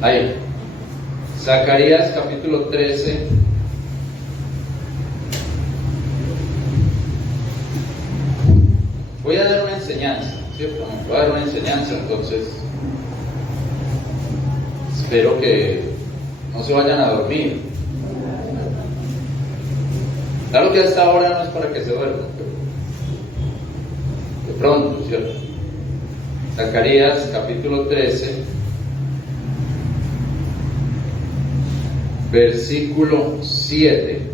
Ahí. Zacarías capítulo 13. Voy a dar una enseñanza, ¿cierto? Voy a dar una enseñanza, entonces espero que no se vayan a dormir. Claro que hasta ahora no es para que se duerman, pero de pronto, ¿cierto? Zacarías capítulo 13, versículo 7.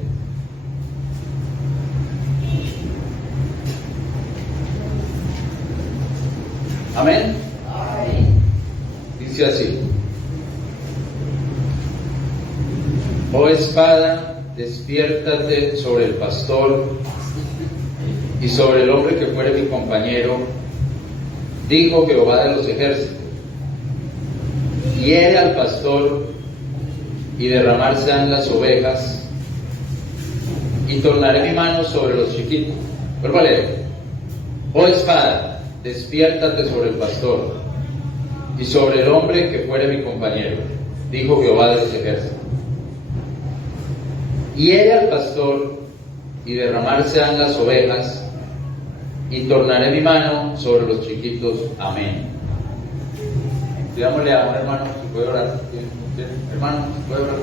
Amén. Dice así: Oh espada, despiértate sobre el pastor y sobre el hombre que fuere mi compañero, dijo Jehová de los ejércitos. Hiere al pastor y derramarse han las ovejas, y tornaré mi mano sobre los chiquitos. Vuelvo a leer. Oh espada, despiértate sobre el pastor y sobre el hombre que fuere mi compañero, dijo Jehová de los ejércitos. Hiere al pastor y derramarse han las ovejas, y tornaré mi mano sobre los chiquitos. Amén. Digámosle a un hermano si puede orar. Hermano, si puede orar.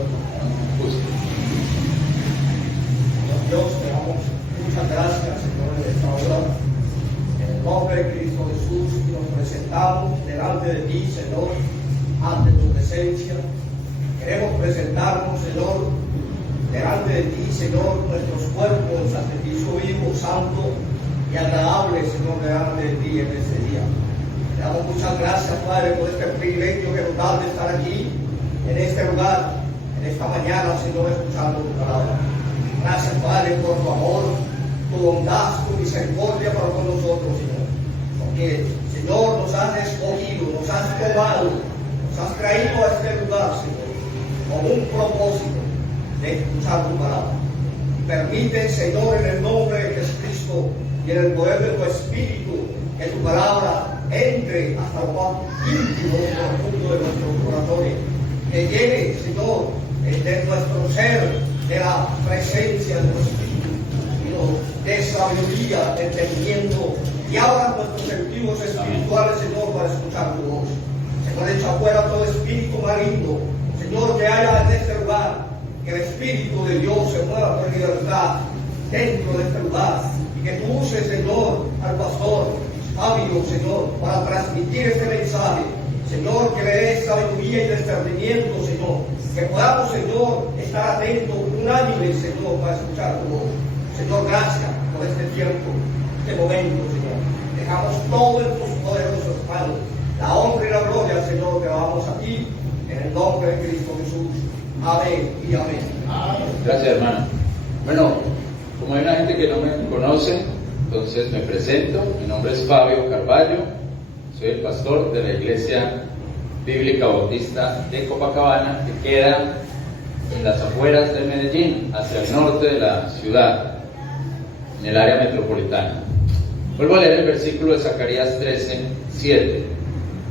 Dios, te damos muchas gracias, Señor, en esta hora. En el nombre de Cristo Jesús, nos presentamos delante de ti, Señor, ante tu presencia. Queremos presentarnos, Señor, delante de ti, Señor, nuestros cuerpos, sacrificio vivo, santo y agradable, Señor, delante de ti en este día. Te damos muchas gracias, Padre, por este privilegio que nos da de estar aquí, en este lugar, en esta mañana, Señor, escuchando tu palabra. Gracias, Padre, por tu amor, tu bondad, tu misericordia para con nosotros, Señor. Porque, Señor, nos has escogido, nos has tomado, nos has traído a este lugar, Señor, con un propósito de escuchar tu palabra. Permite, Señor, en el nombre de Jesucristo y en el poder de tu Espíritu, que tu palabra entre hasta lo más íntimo y profundo de nuestros corazones, que llene, Señor, de nuestro ser, de la presencia de tu Espíritu, y nos dé sabiduría, entendimiento, y abra nuestros sentidos espirituales, Señor, para escuchar tu voz. Señor, echa fuera todo espíritu maligno, Señor, que haya en este lugar, que el Espíritu de Dios se mueva con libertad dentro de este lugar, y que tú uses, Señor, al pastor Fabio, Señor, para transmitir este mensaje, Señor, que le dé sabiduría y discernimiento, Señor, que podamos, Señor, estar atentos, unánimes, Señor, para escuchar tu voz. Señor, gracias por este tiempo, este momento, Señor. Dejamos todo en tus poderosos manos. La honra y la gloria, Señor, que vamos a ti, en el nombre de Cristo Jesús. Amén y amén. Gracias, hermano. Bueno, como hay una gente que no me conoce, entonces me presento. Mi nombre es Fabio Carballo, soy el pastor de la Iglesia Bíblica Bautista de Copacabana, que queda en las afueras de Medellín, hacia el norte de la ciudad, en el área metropolitana. Vuelvo a leer el versículo de Zacarías 13, 7.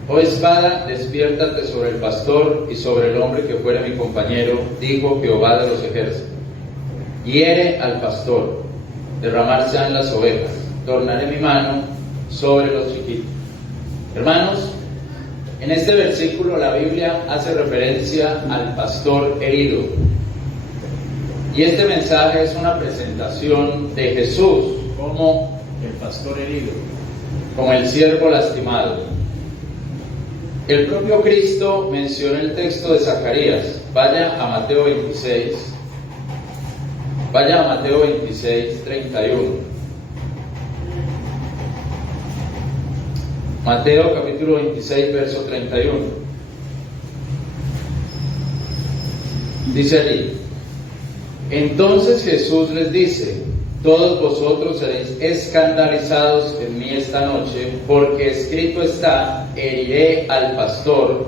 Oh espada, despiértate sobre el pastor y sobre el hombre que fuera mi compañero, dijo Jehová de los ejércitos. Hiere al pastor, derramarse han las ovejas, tornaré mi mano sobre los chiquitos. Hermanos, en este versículo la Biblia hace referencia al pastor herido. Y este mensaje es una presentación de Jesús como el pastor herido, como el siervo lastimado. El propio Cristo menciona el texto de Zacarías. Vaya a Mateo 26. Vaya a Mateo 26, 31. Mateo capítulo 26, verso 31. Dice allí: Entonces Jesús les dice: todos vosotros seréis escandalizados en mí esta noche, porque escrito está: heriré al pastor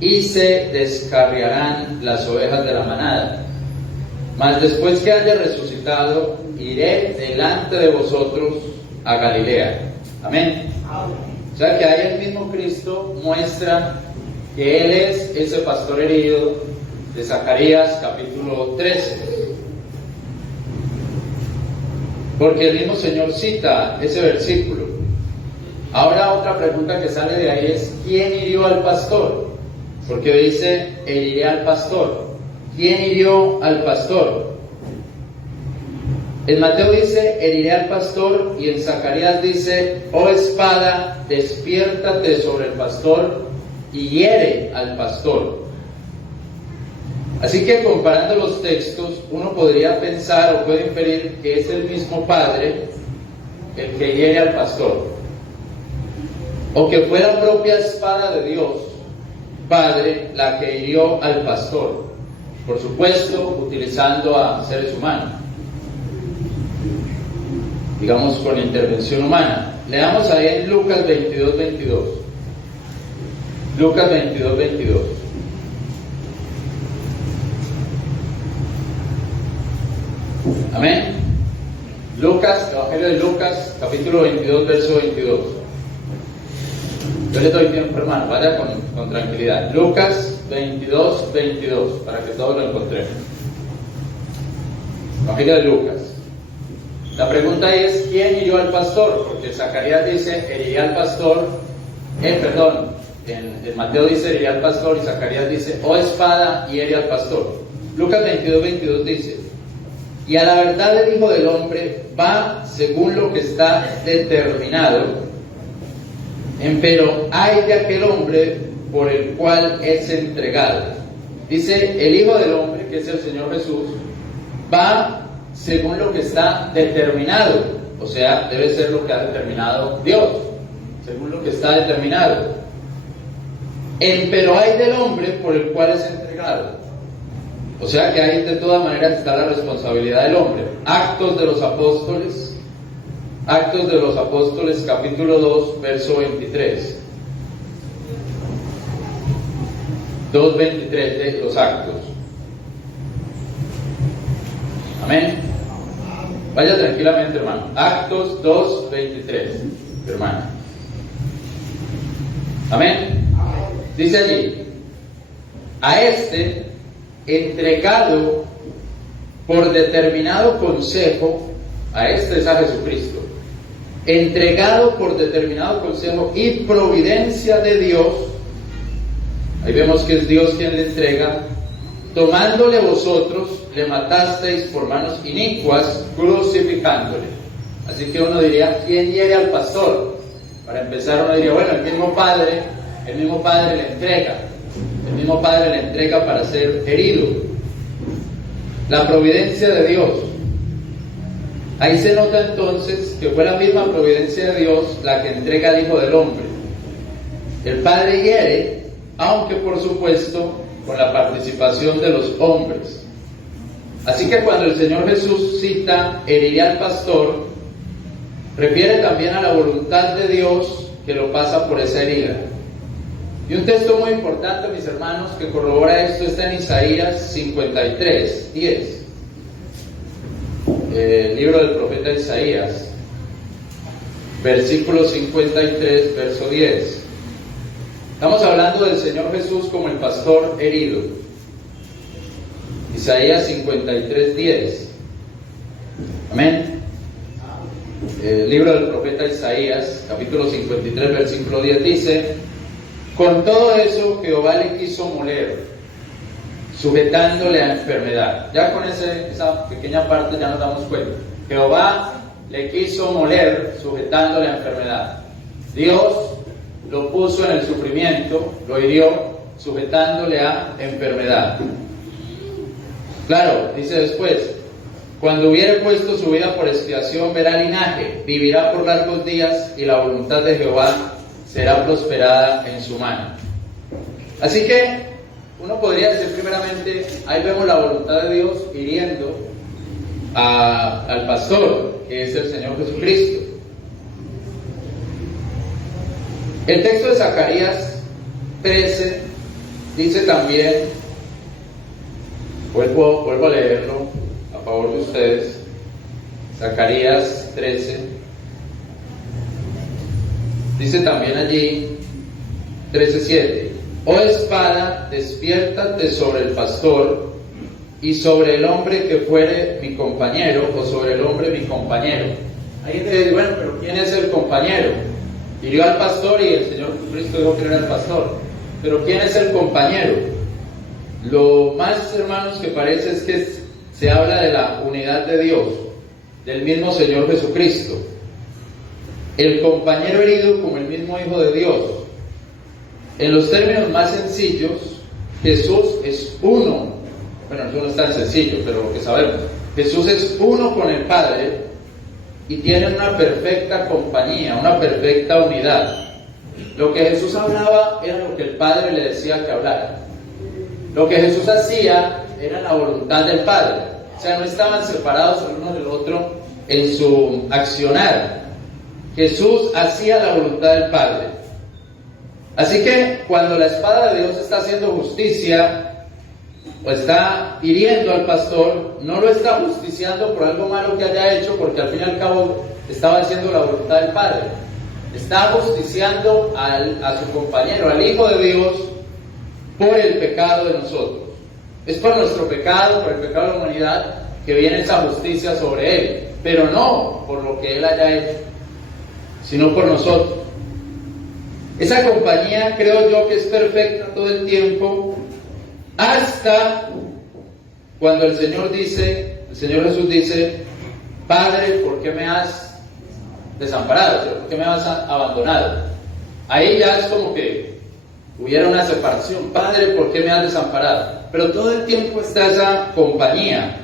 y se descarriarán las ovejas de la manada. Mas después que haya resucitado, iré delante de vosotros a Galilea. Amén. O sea que ahí el mismo Cristo muestra que Él es ese pastor herido de Zacarías capítulo 13. Porque el mismo Señor cita ese versículo. Ahora otra pregunta que sale de ahí es: ¿quién hirió al pastor? Porque dice, heriré al pastor. ¿Quién hirió al pastor? En Mateo dice, heriré al pastor, y en Zacarías dice, oh espada, despiértate sobre el pastor y hiere al pastor. Así que comparando los textos, uno podría pensar o puede inferir que es el mismo Padre el que hiere al pastor, o que fue la propia espada de Dios, Padre, la que hirió al pastor, por supuesto utilizando a seres humanos, digamos con intervención humana. Leamos ahí en Lucas 22:22. Lucas 22:22. Amén. Lucas, Evangelio de Lucas, capítulo 22, verso 22. Yo le doy tiempo, hermano, vaya con tranquilidad. Lucas 22:22, para que todos lo encontremos. Evangelio de Lucas. La pregunta es, ¿quién hirió al pastor? Porque Zacarías dice, heriré al pastor, en Mateo dice, heriré al pastor, y Zacarías dice, oh espada, hiere al pastor. Lucas 22:22 dice, y a la verdad el Hijo del Hombre va según lo que está determinado, empero hay de aquel hombre por el cual es entregado. Dice, el Hijo del Hombre, que es el Señor Jesús, va según lo que está determinado, o sea, debe ser lo que ha determinado Dios, según lo que está determinado. Empero hay del hombre por el cual es entregado, o sea que ahí de todas maneras está la responsabilidad del hombre. Actos de los Apóstoles capítulo 2, verso 23. 2:23 de los Actos. Amén. Vaya tranquilamente, hermano. Actos 2:23, hermano. Amén. Dice allí, a este entregado por determinado consejo, a este es a Jesucristo, entregado por determinado consejo y providencia de Dios. Ahí vemos que es Dios quien le entrega. Tomándole vosotros, le matasteis por manos inicuas, crucificándole. Así que uno diría, ¿quién hiere al pastor? Para empezar uno diría, bueno, el mismo Padre le entrega. El mismo Padre le entrega para ser herido. La providencia de Dios. Ahí se nota entonces que fue la misma providencia de Dios la que entrega al Hijo del Hombre. El Padre hiere, aunque por supuesto con la participación de los hombres. Así que cuando el Señor Jesús cita heriré al pastor, refiere también a la voluntad de Dios que lo pasa por esa herida. Y un texto muy importante, mis hermanos, que corrobora esto está en Isaías 53:10. El libro del profeta Isaías, versículo 53, verso 10. Estamos hablando del Señor Jesús como el pastor herido. Isaías 53:10. Amén. El libro del profeta Isaías, capítulo 53, versículo 10 dice, con todo eso Jehová le quiso moler, sujetándole a enfermedad. Ya con esa pequeña parte ya nos damos cuenta. Jehová le quiso moler, sujetándole a enfermedad. Dios lo puso en el sufrimiento, lo hirió, sujetándole a enfermedad. Claro, dice después, cuando hubiere puesto su vida por expiación, verá linaje, vivirá por largos días, y la voluntad de Jehová será prosperada en su mano. Así que uno podría decir primeramente, ahí vemos la voluntad de Dios hiriendo al pastor, que es el Señor Jesucristo. El texto de Zacarías 13 dice también, vuelvo a leerlo a favor de ustedes, Zacarías 13, dice también allí, 13:7, oh espada, despiértate sobre el pastor y sobre el hombre que fuere mi compañero, o sobre el hombre mi compañero. Ahí te dice, bueno, pero ¿quién es el compañero? Hirió al pastor y el Señor Jesucristo dijo que era el pastor. Pero ¿quién es el compañero? Lo más, hermanos, que parece es que se habla de la unidad de Dios, del mismo Señor Jesucristo. El compañero herido como el mismo Hijo de Dios. En los términos más sencillos, Jesús es uno. Bueno, eso no es tan sencillo, pero lo que sabemos. Jesús es uno con el Padre y tienen una perfecta compañía, una perfecta unidad. Lo que Jesús hablaba era lo que el Padre le decía que hablara. Lo que Jesús hacía era la voluntad del Padre. O sea, no estaban separados el uno del otro en su accionar. Jesús hacía la voluntad del Padre. Así que cuando la espada de Dios está haciendo justicia o está hiriendo al pastor, no lo está justiciando por algo malo que haya hecho, porque al fin y al cabo estaba haciendo la voluntad del Padre. Está justiciando a su compañero, al Hijo de Dios, por el pecado de nosotros. Es por nuestro pecado, por el pecado de la humanidad, que viene esa justicia sobre Él, pero no por lo que Él haya hecho, sino por nosotros. Esa compañía creo yo que es perfecta todo el tiempo, hasta cuando el Señor Jesús dice, Padre, ¿por qué me has desamparado? ¿Por qué me has abandonado? Ahí ya es como que hubiera una separación. Padre, ¿por qué me has desamparado? Pero todo el tiempo está esa compañía,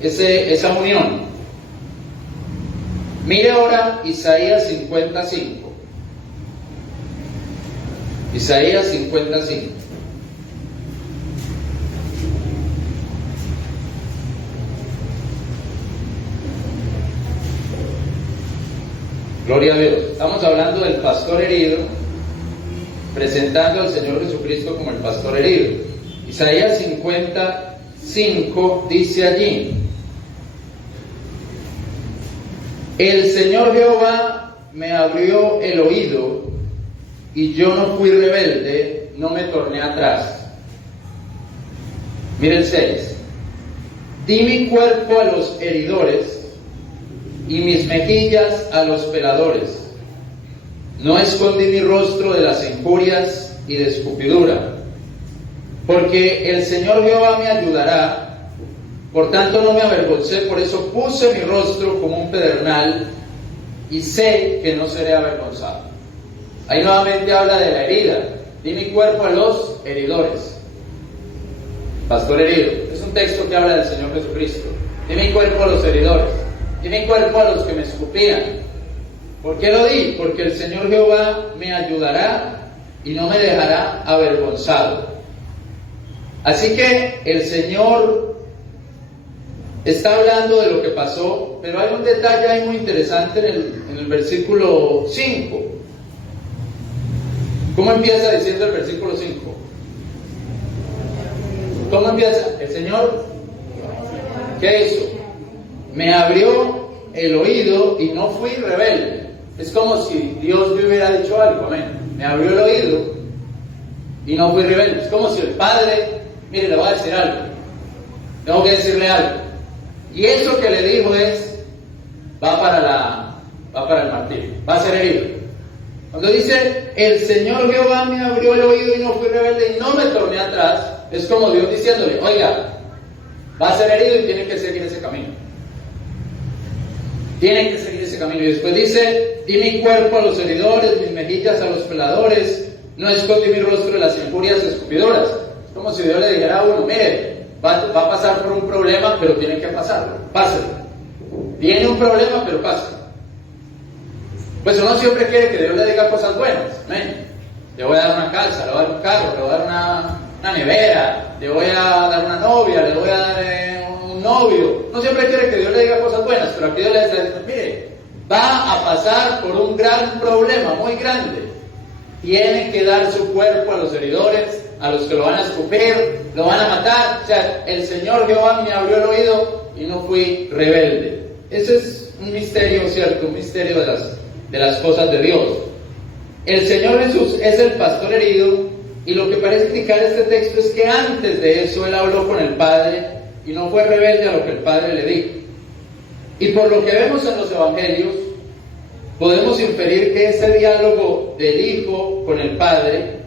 esa unión. Mire ahora Isaías 55. Isaías 55. Gloria a Dios. Estamos hablando del pastor herido, presentando al Señor Jesucristo como el pastor herido. Isaías 55 dice allí: el Señor Jehová me abrió el oído, y yo no fui rebelde, no me torné atrás. Mire el 6. Di mi cuerpo a los heridores, y mis mejillas a los peladores. No escondí mi rostro de las injurias y de escupidura, porque el Señor Jehová me ayudará. Por tanto no me avergoncé, por eso puse mi rostro como un pedernal, y sé que no seré avergonzado. Ahí nuevamente habla de la herida. Di mi cuerpo a los heridores. Pastor herido. Es un texto que habla del Señor Jesucristo. Di mi cuerpo a los heridores. Di mi cuerpo a los que me escupían. ¿Por qué lo di? Porque el Señor Jehová me ayudará y no me dejará avergonzado. Así que el Señor está hablando de lo que pasó, pero hay un detalle ahí muy interesante en el versículo 5. ¿Cómo empieza diciendo el versículo 5? ¿Cómo empieza? El Señor, ¿qué hizo? Me abrió el oído y no fui rebelde. Es como si Dios me hubiera dicho algo, amén. Me abrió el oído y no fui rebelde. Es como si el Padre, mire, le voy a decir algo. Tengo que decirle algo. Y eso que le dijo es, va para el martirio, va a ser herido. Cuando dice, el Señor Jehová me abrió el oído y no fui rebelde y no me torné atrás, es como Dios diciéndole, oiga, va a ser herido y tiene que seguir ese camino. Tienen que seguir ese camino. Y después dice, di mi cuerpo a los heridores, mis mejillas a los peladores, no escondí mi rostro de las injurias escupidoras. Es como si Dios le dijera a uno, mire, va a pasar por un problema, pero tiene que pasarlo, páselo. Viene un problema, pero páselo. Pues uno siempre quiere que Dios le diga cosas buenas. ¿Amén? Le voy a dar una casa, le voy a dar un carro, le voy a dar una nevera, le voy a dar una novia, le voy a dar un novio. No siempre quiere que Dios le diga cosas buenas, pero aquí Dios le está diciendo, mire, va a pasar por un gran problema, muy grande. Tiene que dar su cuerpo a los heridores, a los que lo van a escupir, lo van a matar. O sea, el Señor Jehová me abrió el oído y no fui rebelde. Ese es un misterio, ¿cierto? Un misterio de las cosas de Dios. El Señor Jesús es el pastor herido Y lo que parece indicar este texto es que antes de eso él habló con el Padre y no fue rebelde a lo que el Padre le dijo. Y por lo que vemos en los evangelios, podemos inferir que ese diálogo del Hijo con el Padre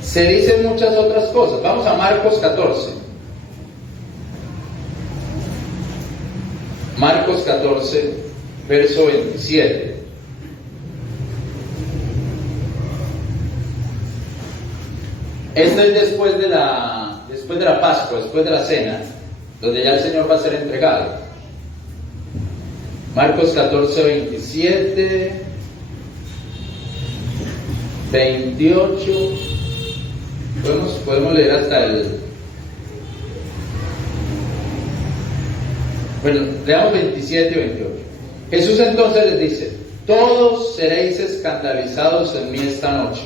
se dicen muchas otras cosas. Vamos a Marcos 14. Marcos 14, verso 27. Este es después de la Pascua, después de la cena, donde ya el Señor va a ser entregado. Marcos 14, 27, 28. Podemos leer hasta el... Bueno, leamos 27 y 28. Jesús entonces les dice: todos seréis escandalizados en mí esta noche,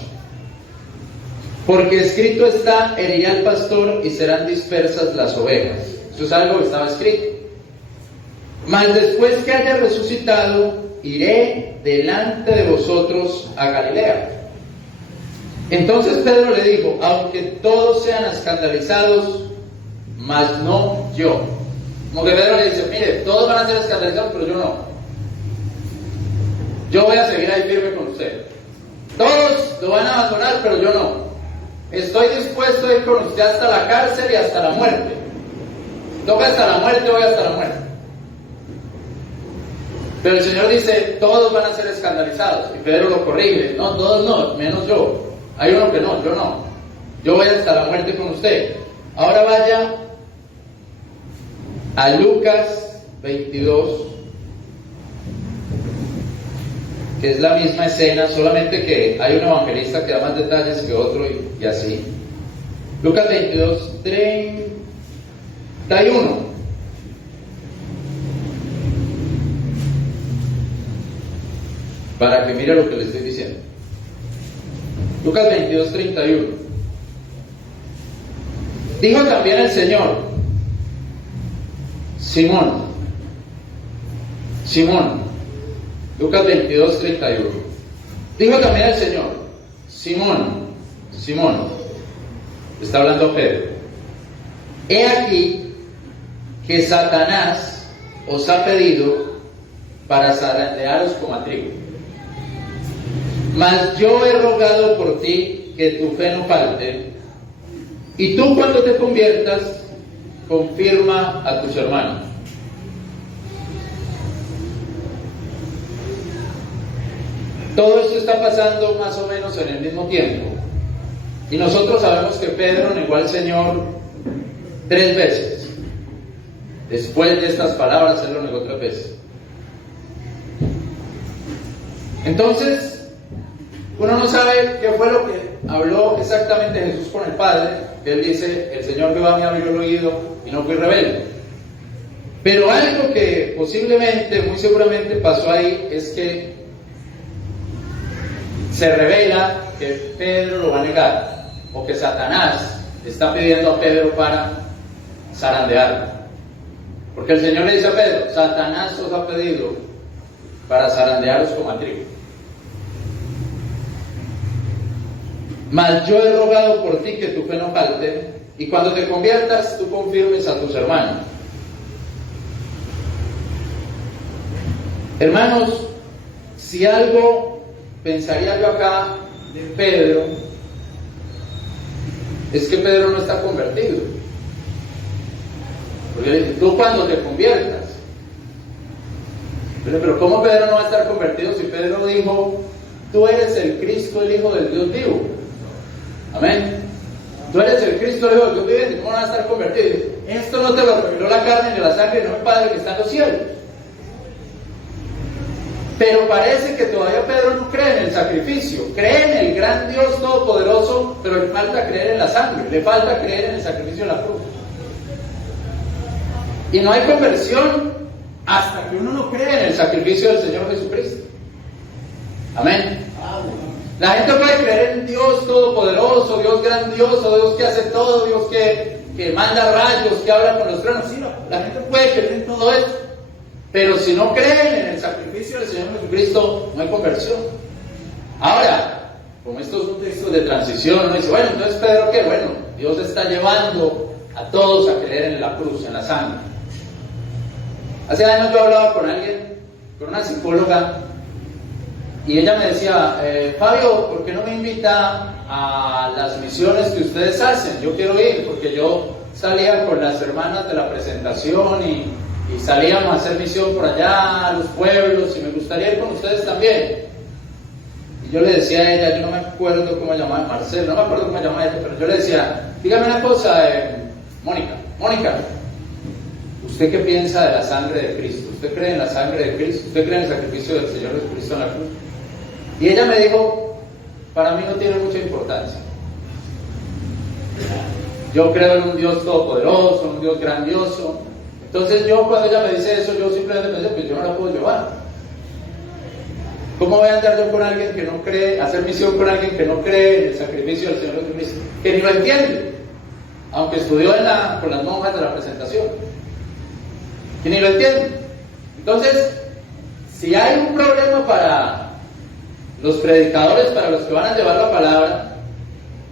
porque escrito está, heriré al pastor y serán dispersas las ovejas. Eso es algo que estaba escrito. Mas después que haya resucitado, iré delante de vosotros a Galilea. Entonces Pedro le dijo: aunque todos sean escandalizados, mas no yo. Como que Pedro le dice: mire, todos van a ser escandalizados, pero yo no. Yo voy a seguir ahí firme con usted. Todos lo van a abandonar, pero yo no. Estoy dispuesto a ir con usted hasta la cárcel y hasta la muerte. No voy hasta la muerte, voy hasta la muerte. Pero el Señor dice: todos van a ser escandalizados. Y Pedro lo corrige: no, todos no, menos yo. Hay uno que no, yo no. Yo voy hasta la muerte con usted. Ahora vaya a Lucas 22, que es la misma escena, solamente que hay un evangelista que da más detalles que otro y así. Lucas 22, 31. Para que mire lo que le estoy diciendo. Lucas 22, 31. Dijo también el Señor: Simón. Lucas 22, 31. Dijo también el Señor: Simón. Está hablando Pedro. He aquí que Satanás os ha pedido para zarandearos como a trigo. Mas yo he rogado por ti que tu fe no falte, y tú cuando te conviertas, confirma a tus hermanos. Todo esto está pasando más o menos en el mismo tiempo, y nosotros sabemos que Pedro negó al Señor 3 veces. Después de estas palabras, él lo negó 3 veces. Entonces, uno no sabe qué fue lo que habló exactamente Jesús con el Padre. Él dice: el Señor Jehová me abrió el oído y no fui rebelde. Pero algo que posiblemente, muy seguramente pasó ahí, es que se revela que Pedro lo va a negar, o que Satanás está pidiendo a Pedro para zarandearlo. Porque el Señor le dice a Pedro: Satanás os ha pedido para zarandearos como a trigo. Mas yo he rogado por ti que tu fe no falte, y cuando te conviertas, tú confirmes a tus hermanos. Hermanos, si algo pensaría yo acá de Pedro, es que Pedro no está convertido. Porque le dice: tú cuando te conviertas. Pero ¿cómo Pedro no va a estar convertido si Pedro dijo: tú eres el Cristo, el Hijo del Dios vivo? Amén. Tú eres el Cristo, el Hijo del Dios viviente. ¿Cómo no va a estar convertido? Esto no te lo reveló la carne ni la sangre, no el Padre que está en los cielos. Pero parece que todavía Pedro no cree en el sacrificio. Cree en el gran Dios todopoderoso, pero le falta creer en la sangre, le falta creer en el sacrificio de la cruz. Y no hay conversión hasta que uno no cree en el sacrificio del Señor Jesucristo. Amén. La gente puede creer en Dios todopoderoso, Dios grandioso, Dios que hace todo, Dios que manda rayos, que habla con los truenos. Sí, no, la gente puede creer en todo eso. Pero si no creen en el sacrificio del Señor Jesucristo, no hay conversión. Ahora, como estos son textos de transición, uno dice, bueno, entonces Pedro, ¿qué? Bueno, Dios está llevando a todos a creer en la cruz, en la sangre. Hace años yo hablaba con alguien, con una psicóloga, y ella me decía, Fabio, ¿por qué no me invita a las misiones que ustedes hacen? Yo quiero ir, porque yo salía con las hermanas de la presentación y salíamos a hacer misión por allá, a los pueblos, y me gustaría ir con ustedes también. Y yo le decía a ella, yo no me acuerdo cómo llamaba, Marcelo, no me acuerdo cómo llamaba ella, pero yo le decía, dígame una cosa, Mónica, ¿usted qué piensa de la sangre de Cristo? ¿Usted cree en la sangre de Cristo? ¿Usted cree en el sacrificio del Señor Jesucristo en la cruz? Y ella me dijo, para mí no tiene mucha importancia. Yo creo en un Dios todopoderoso, un Dios grandioso. Entonces yo, cuando ella me dice eso, yo simplemente pensé, pues yo no la puedo llevar. ¿Cómo voy a andar yo con alguien que no cree, hacer misión con alguien que no cree en el sacrificio del Señor Jesucristo? Que ni lo entiende, aunque estudió con las monjas de la presentación. Que ni lo entiende. Entonces, si hay un problema para los predicadores, para los que van a llevar la palabra,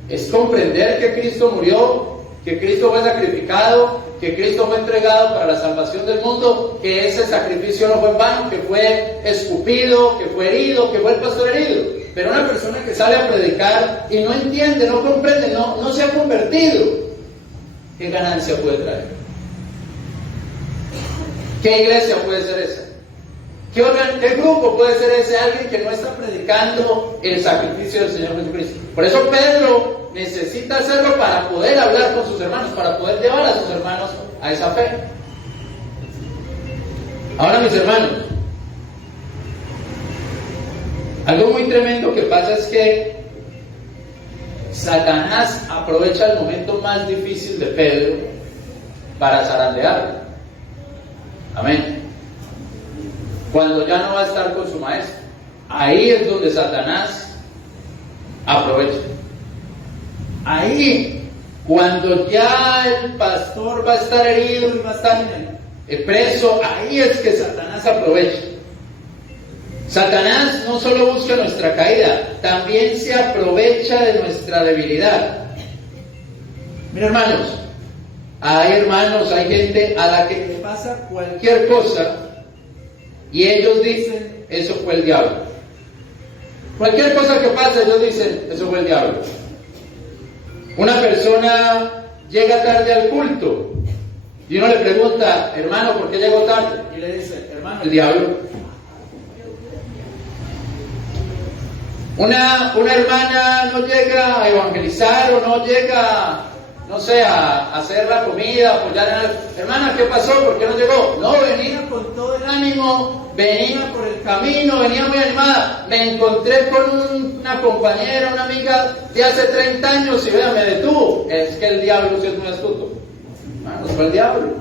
es comprender que Cristo murió, que Cristo fue sacrificado, que Cristo fue entregado para la salvación del mundo, que ese sacrificio no fue en vano, que fue escupido, que fue herido, que fue el pastor herido. Pero una persona que sale a predicar y no entiende, no comprende, no se ha convertido, ¿qué ganancia puede traer? ¿Qué iglesia puede ser esa? ¿Qué grupo puede ser ese? Alguien que no está predicando el sacrificio del Señor Jesucristo. Por eso Pedro necesita hacerlo para poder hablar con sus hermanos, para poder llevar a sus hermanos a esa fe. Ahora, mis hermanos, algo muy tremendo que pasa es que Satanás aprovecha el momento más difícil de Pedro para zarandearlo. Amén. Cuando ya no va a estar con su maestro, ahí es donde Satanás aprovecha. Ahí, cuando ya el pastor va a estar herido y va a estar preso, ahí es que Satanás aprovecha. Satanás no solo busca nuestra caída, también se aprovecha de nuestra debilidad. Mira, hermanos, hay gente a la que le pasa cualquier cosa y ellos dicen, eso fue el diablo. Cualquier cosa que pasa, ellos dicen, eso fue el diablo. Una persona llega tarde al culto y uno le pregunta, hermano, ¿por qué llegó tarde? Y le dice, hermano, el diablo. Una hermana no llega a evangelizar o no llega, no sé, a hacer la comida, apoyar a la hermana, ¿qué pasó? ¿Por qué no llegó? No, venía con todo el ánimo, venía por el camino, venía muy animada. Me encontré con una compañera, una amiga de hace 30 años y vea, me detuvo. Es que el diablo sí es muy astuto. Hermanos, fue el diablo.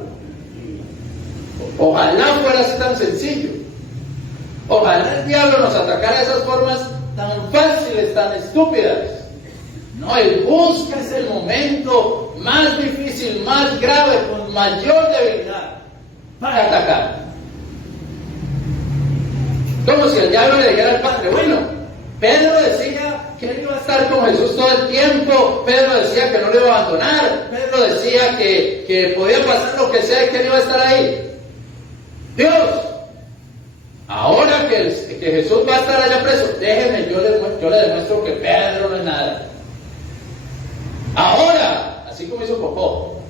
Ojalá fuera así tan sencillo. Ojalá el diablo nos atacara de esas formas tan fáciles, tan estúpidas. No, él busca ese momento más difícil, más grave, con mayor debilidad para atacar. Como si el diablo le dijera al Padre, bueno, Pedro decía que él iba a estar con Jesús todo el tiempo, Pedro decía que no lo iba a abandonar, Pedro decía que podía pasar lo que sea y que él iba a estar ahí. Dios, ahora que Jesús va a estar allá preso, déjenme, yo le demuestro que Pedro no es nada. Ahora, así como hizo Popó,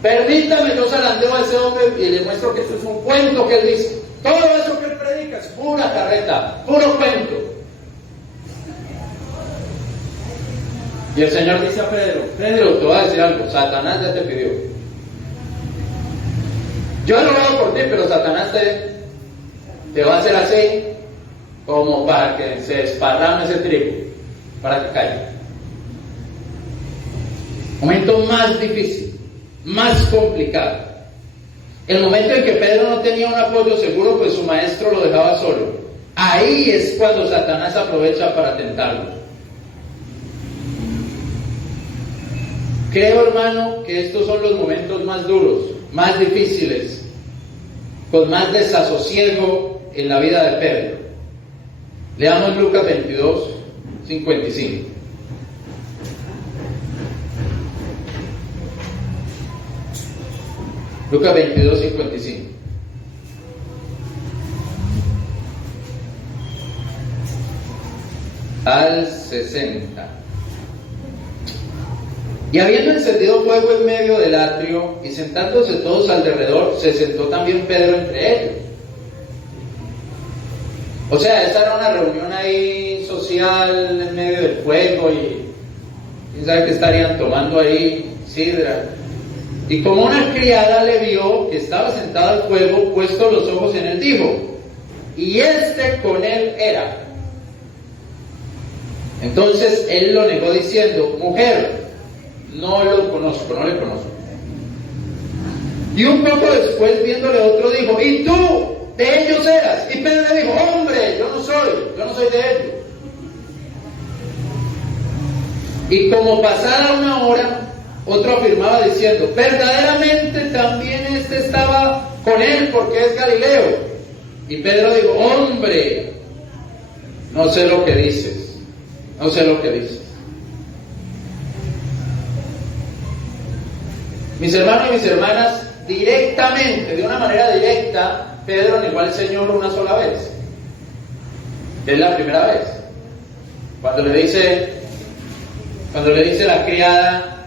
permítame, yo zarandeo a ese hombre y le muestro que esto es un cuento que él dice. Todo eso que él predica es pura carreta, puro cuento. Y el Señor dice a Pedro, Pedro, te voy a decir algo, Satanás ya te pidió. Yo no lo hago por ti, pero Satanás te va a hacer así, como para que se desparrame ese trigo, para que caiga. Momento más difícil, más complicado. El momento en que Pedro no tenía un apoyo seguro, pues su maestro lo dejaba solo. Ahí es cuando Satanás aprovecha para tentarlo. Creo, hermano, que estos son los momentos más duros, más difíciles, con más desasosiego en la vida de Pedro. Leamos Lucas 22, 55. Lucas 22, 55. Al 60. Y habiendo encendido fuego en medio del atrio y sentándose todos alrededor, se sentó también Pedro entre ellos. O sea, esta era una reunión ahí social en medio del fuego y quién sabe qué estarían tomando ahí, sidra. Y como una criada le vio que estaba sentado al fuego, puesto los ojos en él, dijo: y este con él era. Entonces él lo negó diciendo: mujer, no lo conozco, no le conozco. Y un poco después, viéndole otro, dijo: ¿y tú de ellos eras? Y Pedro le dijo: hombre, yo no soy de ellos. Y como pasada una hora, otro afirmaba diciendo: verdaderamente también este estaba con él, porque es Galileo. Y Pedro dijo: hombre, no sé lo que dices. No sé lo que dices. Mis hermanos y mis hermanas, directamente, de una manera directa, Pedro negó al Señor una sola vez. Es la primera vez. Cuando le dice la criada,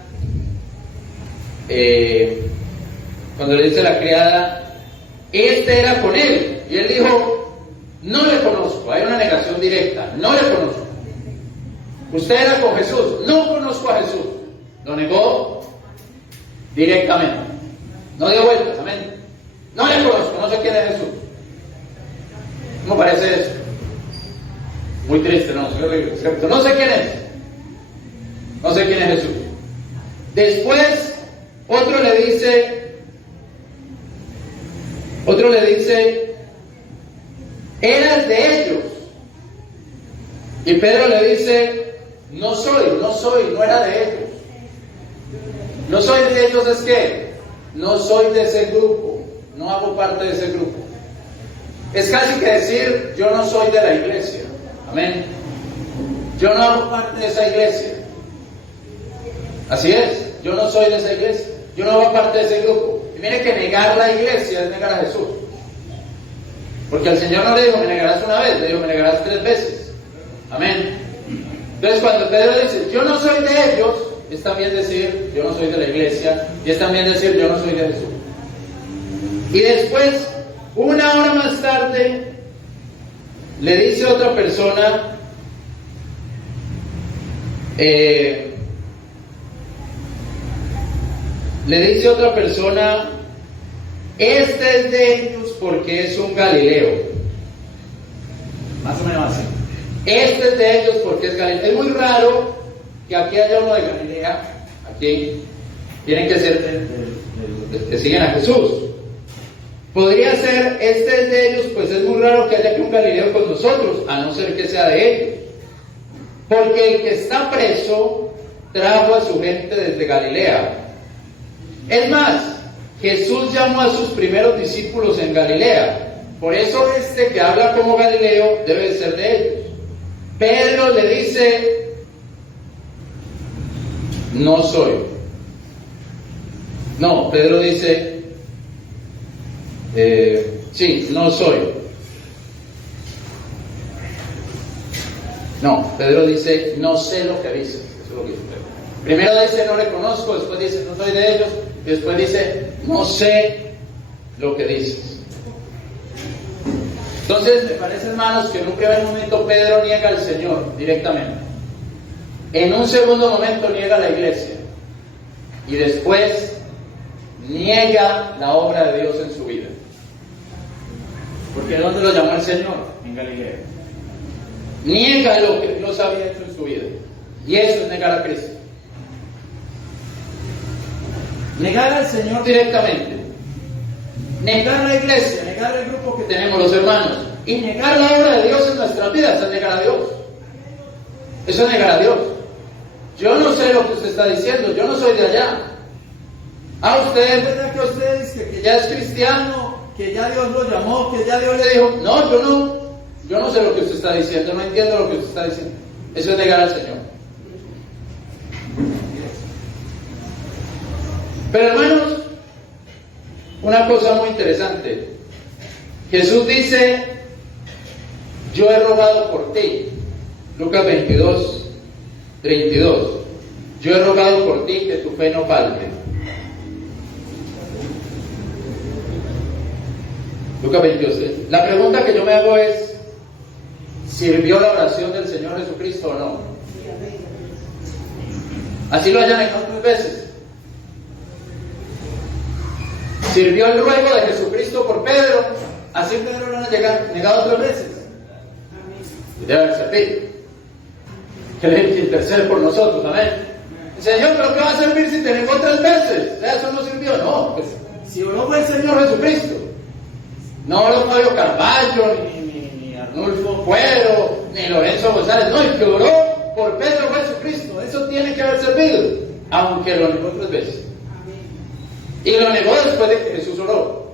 este era con él, y él dijo: no le conozco. Hay una negación directa: no le conozco. Usted era con Jesús: no conozco a Jesús. Lo negó directamente, no dio vueltas. Amén. No le conozco, no sé quién es Jesús. ¿Cómo parece eso? Muy triste, ¿no? ¿Cierto? No sé quién es. No sé quién es Jesús. Después, otro le dice: eras de ellos. Y Pedro le dice: no era de ellos. No soy de ellos, es que no soy de ese grupo, no hago parte de ese grupo. Es casi que decir: yo no soy de la iglesia. Amén. Yo no hago parte de esa iglesia. Así es, yo no soy de esa iglesia, yo no hago parte de ese grupo. Y mire que negar la iglesia es negar a Jesús. Porque al Señor no le dijo: me negarás una vez, le dijo: me negarás 3 veces. Amén. Entonces cuando Pedro dice: yo no soy de ellos, es también decir: yo no soy de la iglesia, y es también decir: yo no soy de Jesús. Y después, una hora más tarde, le dice otra persona, este es de ellos porque es un Galileo. Más o menos así. Este es de ellos porque es Galileo. Es muy raro que aquí haya uno de Galilea. Aquí tienen que ser que siguen a Jesús. Podría ser: este es de ellos, pues es muy raro que haya aquí un Galileo con nosotros, a no ser que sea de ellos. Porque el que está preso trajo a su gente desde Galilea. Es más, Jesús llamó a sus primeros discípulos en Galilea. Por eso este que habla como Galileo debe de ser de ellos. Pedro le dice: no soy. No, Pedro dice: sí, no soy. No, Pedro dice: no sé lo que dices. Eso es lo que dice Pedro. Primero dice: no le conozco. Después dice: no soy de ellos. Y después dice: no sé lo que dices. Entonces me parece, hermanos, que en un primer momento Pedro niega al Señor directamente. En un segundo momento niega a la iglesia. Y después niega la obra de Dios en su vida. Porque ¿dónde lo llamó el Señor? En Galilea. Niega lo que Dios había hecho en su vida. Y eso es negar a Cristo. Negar al Señor directamente. Negar la iglesia, negar el grupo que tenemos los hermanos. Y negar la obra de Dios en nuestras vidas es negar a Dios. Eso es negar a Dios. Yo no sé lo que usted está diciendo, yo no soy de allá. Usted es verdad que usted dice que ya es cristiano, que ya Dios lo llamó, que ya Dios le dijo: no, yo no sé lo que usted está diciendo, no entiendo lo que usted está diciendo. Eso es negar al Señor. Pero hermanos, una cosa muy interesante. Jesús dice, yo he rogado por ti. Lucas 22, 32. Yo he rogado por ti que tu fe no falte. Lucas 22. La pregunta que yo me hago es, ¿sirvió la oración del Señor Jesucristo o no? Así lo hayan negado 3 veces. ¿Sirvió el ruego de Jesucristo por Pedro? Así Pedro lo han negado 3 veces. Debe haber servido. Que le intercede por nosotros, amén. Señor, ¿pero qué va a servir si te negó 3 veces? O sea, eso no sirvió. No, pues, si oró fue el Señor Jesucristo. No oró Fabio Carballo, ni Arnulfo Cuero, ni Lorenzo González. No, el que oró por Pedro fue Jesucristo. Eso tiene que haber servido, aunque lo negó 3 veces. Y lo negó después de que Jesús oró.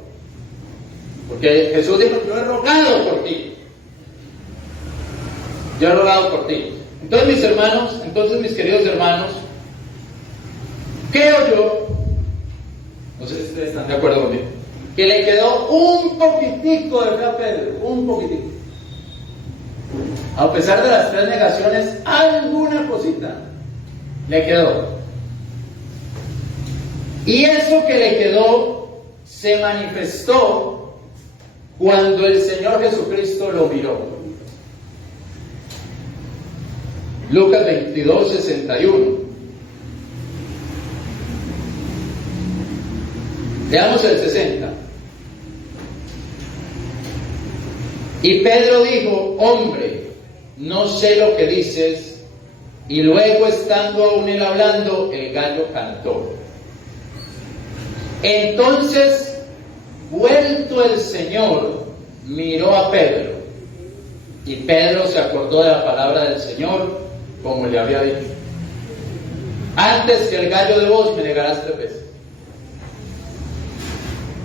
Porque Jesús dijo, yo he rogado por ti. Yo he rogado por ti. Entonces, mis hermanos, mis queridos hermanos, creo yo, no sé si ustedes están de acuerdo conmigo, que le quedó un poquitico de fe a Pedro, un poquitico. A pesar de las 3 negaciones, alguna cosita le quedó. Y eso que le quedó se manifestó cuando el Señor Jesucristo lo miró. Lucas 22, 61. Leamos el 60. Y Pedro dijo, hombre, no sé lo que dices. Y luego, estando aún él hablando, el gallo cantó. Entonces, vuelto el Señor, miró a Pedro. Y Pedro se acordó de la palabra del Señor, como le había dicho. Antes que el gallo de voz me negarás 3 veces.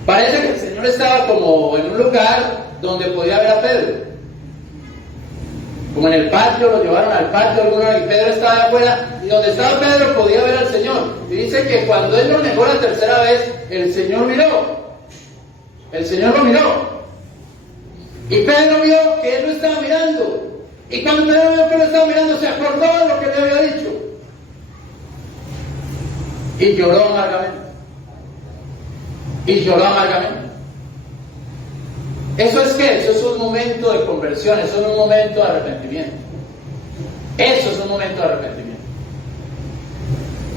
Parece que el Señor estaba como en un lugar donde podía ver a Pedro. Como en el patio, lo llevaron al patio y Pedro estaba afuera, y donde estaba Pedro podía ver al Señor. Y dice que cuando él lo negó la 3ª vez, el Señor miró. El Señor lo miró. Y Pedro vio que él lo estaba mirando. Y cuando Pedro vio que lo estaba mirando, se acordó de lo que le había dicho. Y lloró amargamente. Y lloró amargamente. ¿Eso es qué? Eso es un momento de conversión, eso es un momento de arrepentimiento. Eso es un momento de arrepentimiento.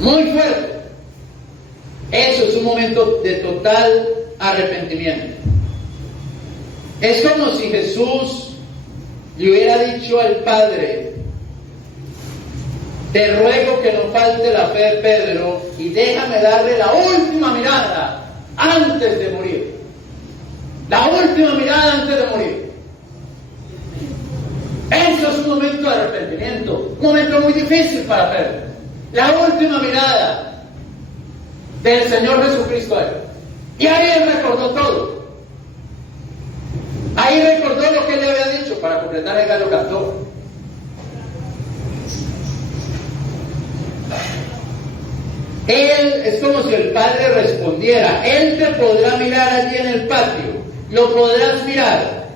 Muy fuerte. Eso es un momento de total arrepentimiento. Es como si Jesús le hubiera dicho al Padre, te ruego que no falte la fe de Pedro y déjame darle la última mirada antes de morir. La última mirada antes de morir. Eso es un momento de arrepentimiento, un momento muy difícil para Pedro. La última mirada del Señor Jesucristo a él. Y ahí él recordó todo. Ahí recordó lo que él le había dicho para completar el gallo cantó. Él es como si el Padre respondiera, él te podrá mirar allí en el patio. Lo podrás mirar.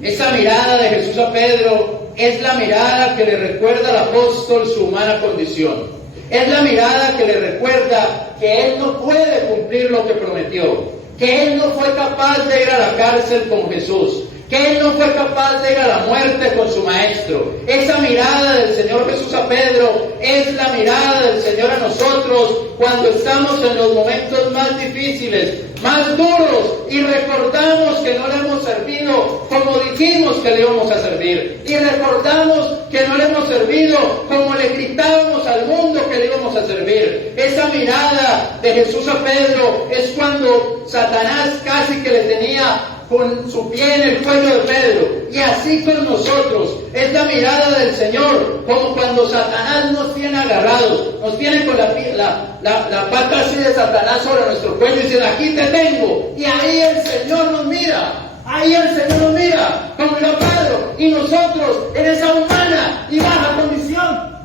Esa mirada de Jesús a Pedro es la mirada que le recuerda al apóstol su humana condición. Es la mirada que le recuerda que él no puede cumplir lo que prometió, que él no fue capaz de ir a la cárcel con Jesús, que él no fue capaz de ir a la muerte con su maestro. Esa mirada del Señor Jesús a Pedro es la mirada del Señor a nosotros cuando estamos en los momentos más difíciles, más duros, y recordamos que no le hemos servido como dijimos que le íbamos a servir, y recordamos que no le hemos servido como le gritábamos al mundo que le íbamos a servir. Esa mirada de Jesús a Pedro es cuando Satanás casi que le tenía con su pie en el cuello de Pedro, y así con nosotros. Es la mirada del Señor, como cuando Satanás nos tiene agarrados, nos tiene con la pata así de Satanás sobre nuestro cuello y dice, aquí te tengo, y ahí el Señor nos mira. Ahí el Señor nos mira, como lo Pedro, y nosotros en esa humana y baja condición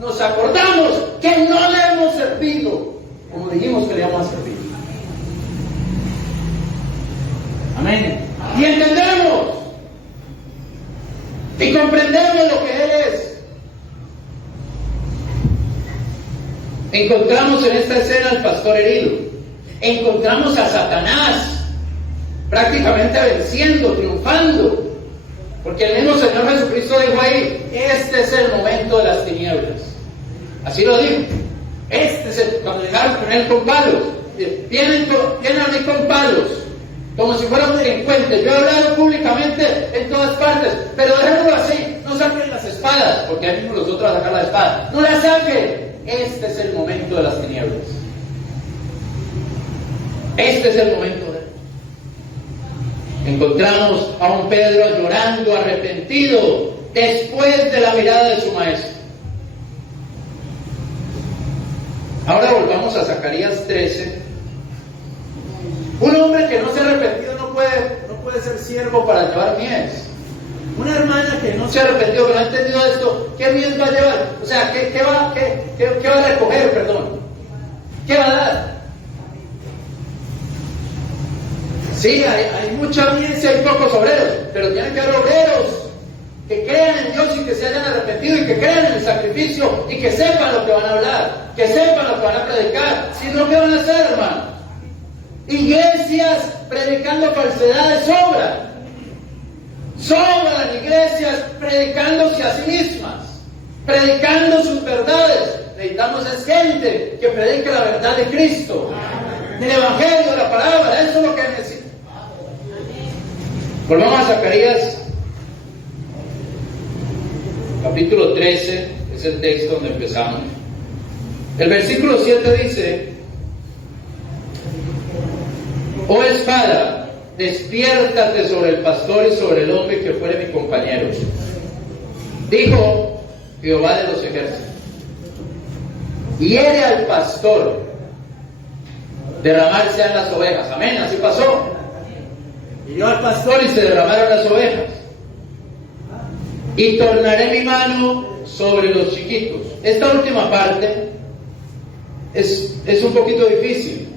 nos acordamos que no le hemos servido como dijimos que le íbamos a servir. Amén. Y entendemos y comprendemos lo que Él es. Encontramos en esta escena al pastor herido. Encontramos a Satanás prácticamente venciendo, triunfando. Porque el mismo Señor Jesucristo dijo ahí: este es el momento de las tinieblas. Así lo dijo. Este es el, cuando llegaron con Él con palos. Vienen a mí con palos, como si fuera un delincuente. Yo he hablado públicamente en todas partes, pero déjenlo así. No saquen las espadas, porque ahí mismo los otros a sacar la espada. No la saquen. Este es el momento de las tinieblas. Este es el momento de... Encontramos a un Pedro llorando, arrepentido, después de la mirada de su maestro. Ahora volvamos a Zacarías 13. Un hombre que no se ha arrepentido no puede ser siervo para llevar mies. Una hermana que no se ha arrepentido, que no ha entendido esto, ¿qué mies va a llevar? O sea, ¿qué va a recoger, perdón? ¿Qué va a dar? Sí, hay mucha mies y hay pocos obreros, pero tienen que haber obreros que crean en Dios y que se hayan arrepentido y que crean en el sacrificio y que sepan lo que van a hablar, que sepan lo que van a predicar. Si no, ¿qué van a hacer, hermano? Iglesias predicando falsedades sobran. Sobran iglesias predicándose a sí mismas, predicando sus verdades. Necesitamos es gente que predique la verdad de Cristo, del Evangelio, de la palabra. Eso es lo que necesitamos. Volvamos a Zacarías capítulo 13, es el texto donde empezamos. El versículo 7 dice: oh espada, despiértate sobre el pastor y sobre el hombre que fuere mi compañero. Dijo Jehová de los ejércitos: hiere al pastor, derramarse han las ovejas. Amén, así pasó. Hirió al pastor y se derramaron las ovejas. Y tornaré mi mano sobre los chiquitos. Esta última parte es un poquito difícil.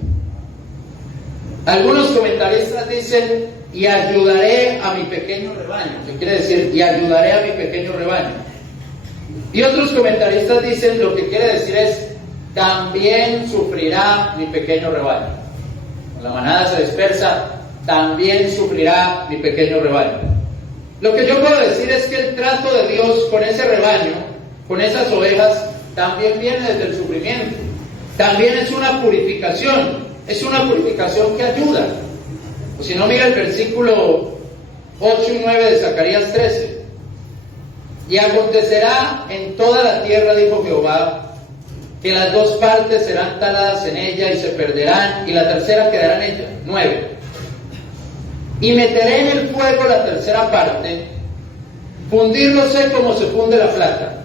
Algunos comentaristas dicen: y ayudaré a mi pequeño rebaño. ¿Qué quiere decir? Y ayudaré a mi pequeño rebaño. Y otros comentaristas dicen: lo que quiere decir es: también sufrirá mi pequeño rebaño. Cuando la manada se dispersa, también sufrirá mi pequeño rebaño. Lo que yo puedo decir es que el trato de Dios con ese rebaño, con esas ovejas, también viene desde el sufrimiento. También es una purificación. Es una purificación que ayuda. O si no, mira el versículo 8 y 9 de Zacarías 13. Y acontecerá en toda la tierra, dijo Jehová, que las dos partes serán taladas en ella y se perderán, y la tercera quedará en ella. 9. Y meteré en el fuego la tercera parte, fundirlo sé como se funde la plata,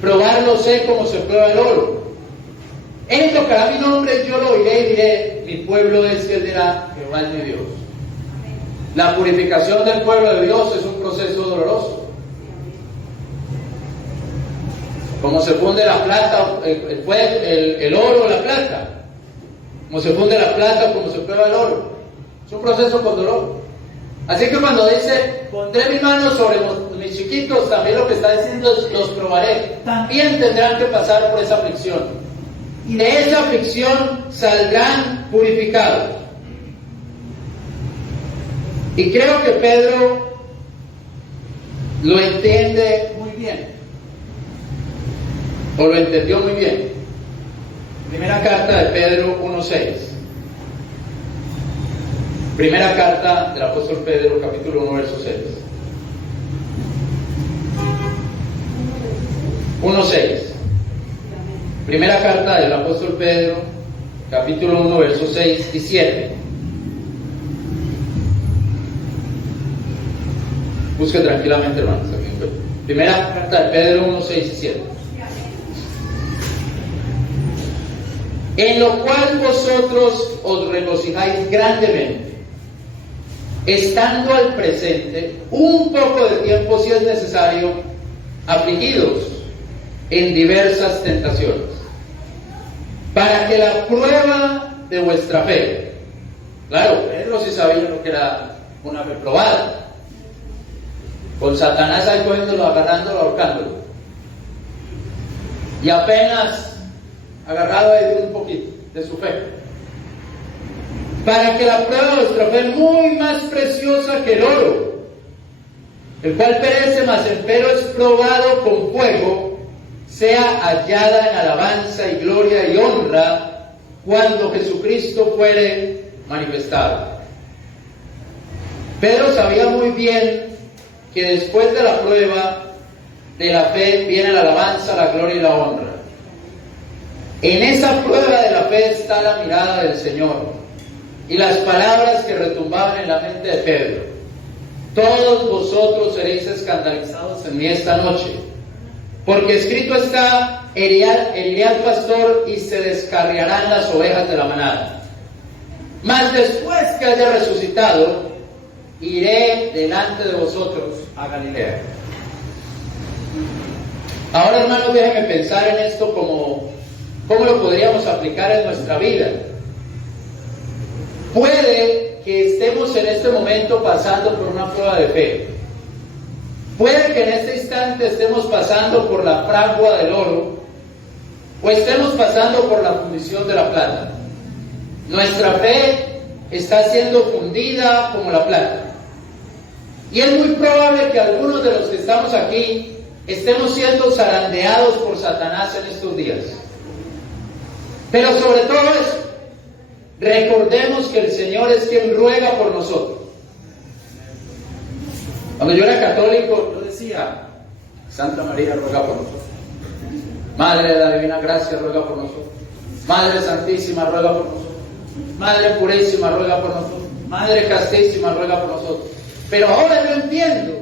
probarlo sé como se prueba el oro. Él tocará mi nombre, yo lo oiré y diré: mi pueblo es, y él dirá: Jehová es mi Dios. La purificación del pueblo de Dios es un proceso doloroso. Como se funde la plata, el oro o la plata. Como se funde la plata, como se prueba el oro. Es un proceso con dolor. Así que cuando dice: pondré mi mano sobre mis chiquitos, también lo que está diciendo es: los probaré. También tendrán que pasar por esa aflicción. Y de esa aflicción saldrán purificados. Y creo que Pedro lo entiende muy bien. O lo entendió muy bien. Primera carta de Pedro 1:6. Primera carta del apóstol Pedro, capítulo 1, verso 6. 1:6. Primera carta del apóstol Pedro, capítulo 1, versos 6 y 7. Busque tranquilamente, hermanos. Primera carta de Pedro 1, 6 y 7. En lo cual vosotros os regocijáis grandemente, estando al presente un poco de tiempo, si es necesario, afligidos, en diversas tentaciones, para que la prueba de vuestra fe, claro, Pedro sí sabía lo que era una fe probada, con Satanás ahí cogiéndolo, agarrándolo, ahorcándolo, y apenas agarrado ahí de un poquito de su fe, para que la prueba de vuestra fe, muy más preciosa que el oro, el cual perece, mas empero es probado con fuego, sea hallada en alabanza y gloria y honra cuando Jesucristo fuere manifestado. Pedro sabía muy bien que después de la prueba de la fe viene la alabanza, la gloria y la honra. En esa prueba de la fe está la mirada del Señor y las palabras que retumbaban en la mente de Pedro: todos vosotros seréis escandalizados en mí esta noche, porque escrito está, heriré al pastor y se descarriarán las ovejas de la manada. Mas después que haya resucitado, iré delante de vosotros a Galilea. Ahora, hermanos, déjenme pensar en esto cómo lo podríamos aplicar en nuestra vida. Puede que estemos en este momento pasando por una prueba de fe. Puede que en este instante estemos pasando por la fragua del oro, o estemos pasando por la fundición de la plata. Nuestra fe está siendo fundida como la plata. Y es muy probable que algunos de los que estamos aquí estemos siendo zarandeados por Satanás en estos días. Pero sobre todo eso, recordemos que el Señor es quien ruega por nosotros. Cuando yo era católico, yo decía: Santa María ruega por nosotros, Madre de la Divina Gracia ruega por nosotros, Madre Santísima ruega por nosotros, Madre Purísima ruega por nosotros, Madre Castísima ruega por nosotros. Pero ahora yo entiendo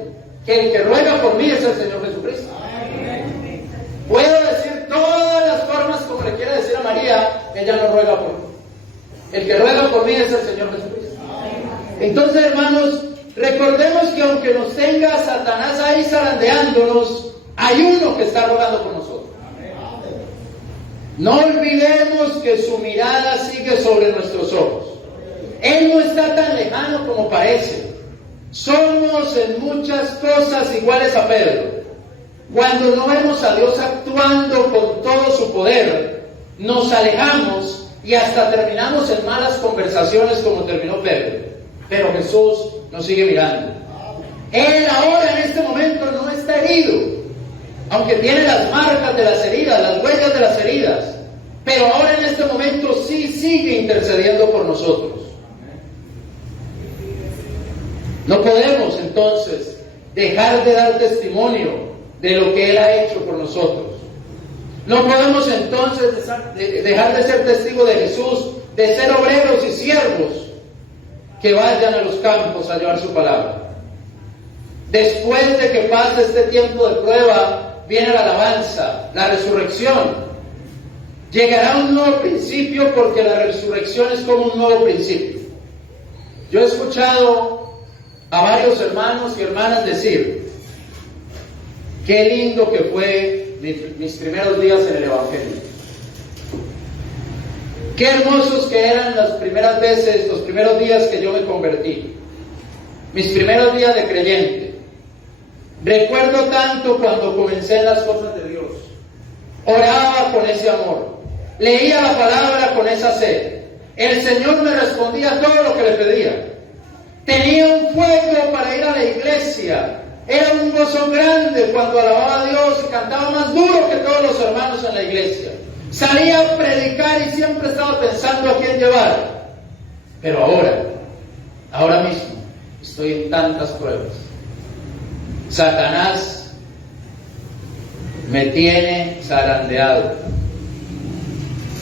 que el que ruega por mí es el Señor Jesucristo. Puedo decir todas las formas como le quiera decir a María, ella no ruega por mí. El que ruega por mí es el Señor Jesucristo. Entonces, hermanos, recordemos que aunque nos tenga Satanás ahí zarandeándonos, hay uno que está rogando por nosotros. No olvidemos que su mirada sigue sobre nuestros ojos. Él no está tan lejano como parece. Somos en muchas cosas iguales a Pedro. Cuando no vemos a Dios actuando con todo su poder, nos alejamos y hasta terminamos en malas conversaciones como terminó Pedro. Pero Jesús nos sigue mirando. Él ahora en este momento no está herido, aunque tiene las marcas de las heridas, las huellas de las heridas, pero ahora en este momento sí sigue intercediendo por nosotros. No podemos entonces dejar de dar testimonio de lo que Él ha hecho por nosotros. No podemos entonces dejar de ser testigos de Jesús, de ser obreros y siervos que vayan a los campos a llevar su palabra. Después de que pase este tiempo de prueba, viene la alabanza, la resurrección. Llegará un nuevo principio, porque la resurrección es como un nuevo principio. Yo he escuchado a varios hermanos y hermanas decir: qué lindo que fue mis primeros días en el Evangelio. Qué hermosos que eran las primeras veces, los primeros días que yo me convertí. Mis primeros días de creyente. Recuerdo tanto cuando comencé en las cosas de Dios. Oraba con ese amor. Leía la palabra con esa sed. El Señor me respondía todo lo que le pedía. Tenía un fuego para ir a la iglesia. Era un gozo grande cuando alababa a Dios y cantaba más duro que todos los hermanos en la iglesia. Salía a predicar y siempre estaba pensando a quién llevar. Pero ahora mismo, estoy en tantas pruebas. Satanás me tiene zarandeado.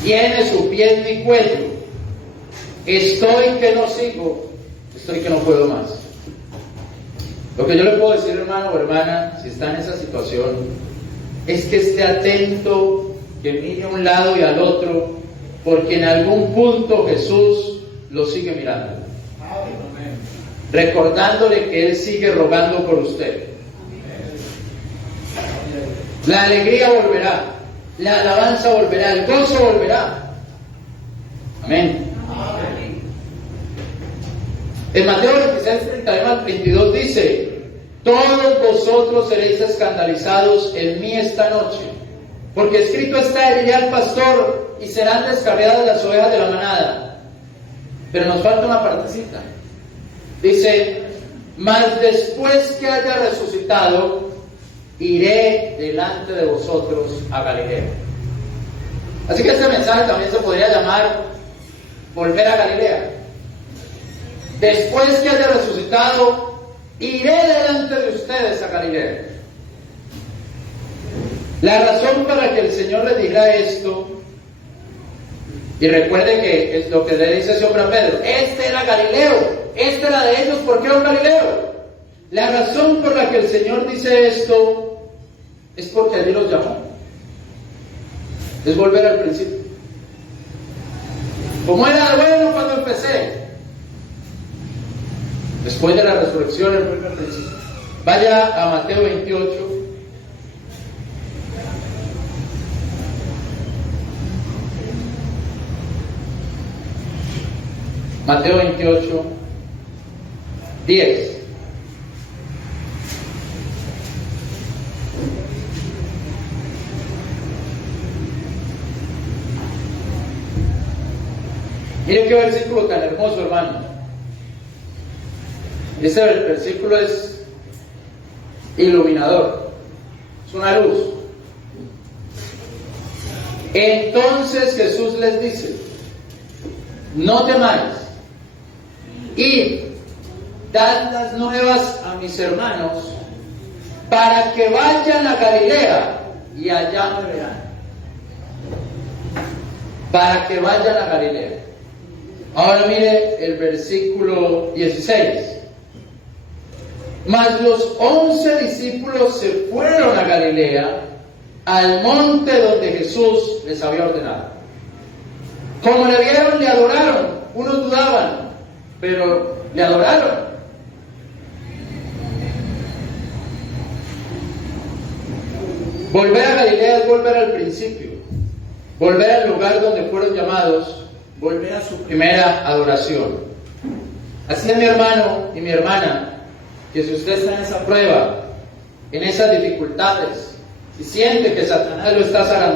Tiene su pie en mi cuello. Estoy que no sigo. Estoy que no puedo más. Lo que yo le puedo decir, hermano o hermana, si está en esa situación, es que esté atento, que mire a un lado y al otro, porque en algún punto Jesús lo sigue mirando, recordándole que Él sigue rogando por usted. La alegría volverá, la alabanza volverá, el gozo volverá. Amén. En Mateo 26, 31 al 32 dice: todos vosotros seréis escandalizados en mí esta noche, porque escrito está: heriré al pastor y serán descarriadas las ovejas de la manada. Pero nos falta una partecita. Dice: mas después que haya resucitado, iré delante de vosotros a Galilea. Así que este mensaje también se podría llamar volver a Galilea. Después que haya resucitado, iré delante de ustedes a Galilea. La razón para que el Señor le diga esto, y recuerde que es lo que le dice ese hombre a Pedro: este era Galileo, este era de ellos, ¿por qué era un Galileo? La razón por la que el Señor dice esto es porque allí los llamó. Es volver al principio. Como era bueno cuando empecé, después de la resurrección, él vuelve al principio. Vaya a Mateo 28. Mateo 28, 10. Miren qué versículo tan hermoso, hermano. Este versículo es iluminador, es una luz. Entonces Jesús les dice: no temáis, id, dad las nuevas a mis hermanos, para que vayan a Galilea y allá me verán. Para que vayan a Galilea. Ahora mire el versículo 16. Mas los 11 discípulos se fueron a Galilea, al monte donde Jesús les había ordenado. Como le vieron, le adoraron. Unos dudaban, pero le adoraron. Volver a Galilea es volver al principio, volver al lugar donde fueron llamados, volver a su primera adoración. Así es, mi hermano y mi hermana, que si usted está en esa prueba, en esas dificultades, y siente que Satanás lo está zarandeando,